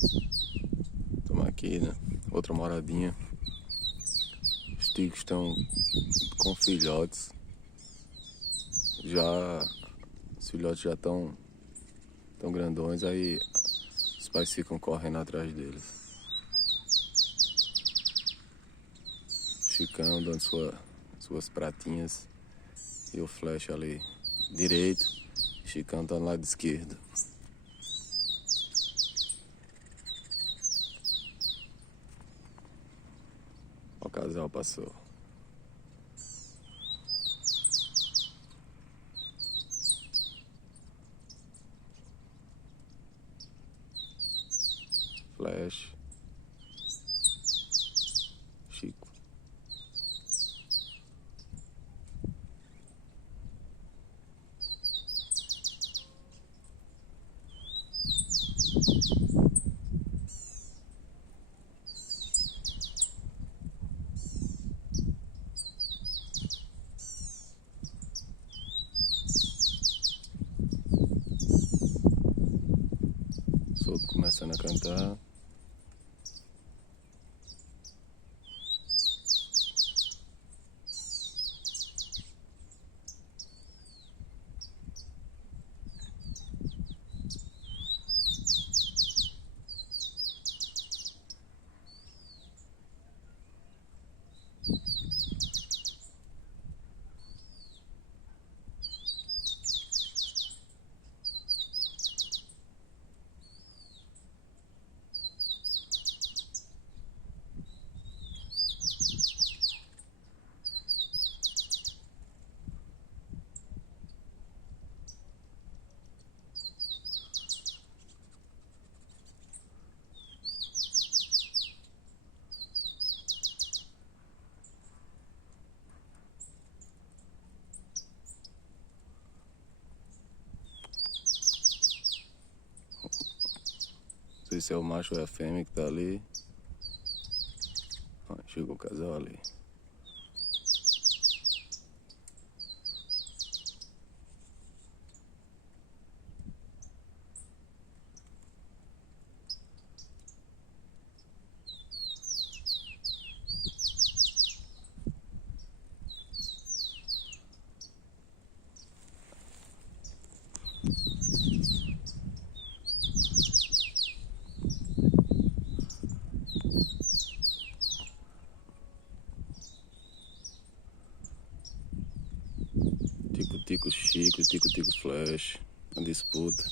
Estamos aqui, né? Outra moradinha. Os ticos estão com filhotes. Os filhotes já estão tão grandões, aí os pais ficam correndo atrás deles. Chicão dando suas pratinhas e o Flash ali direito, Chicão tá no lado esquerdo. O casal passou. Flash. Chico. Solto começando a cantar. Não sei se é o macho ou é a fêmea que tá ali. Chegou o casal ali. Tico-tico Chico e Tico-tico Flash na disputa.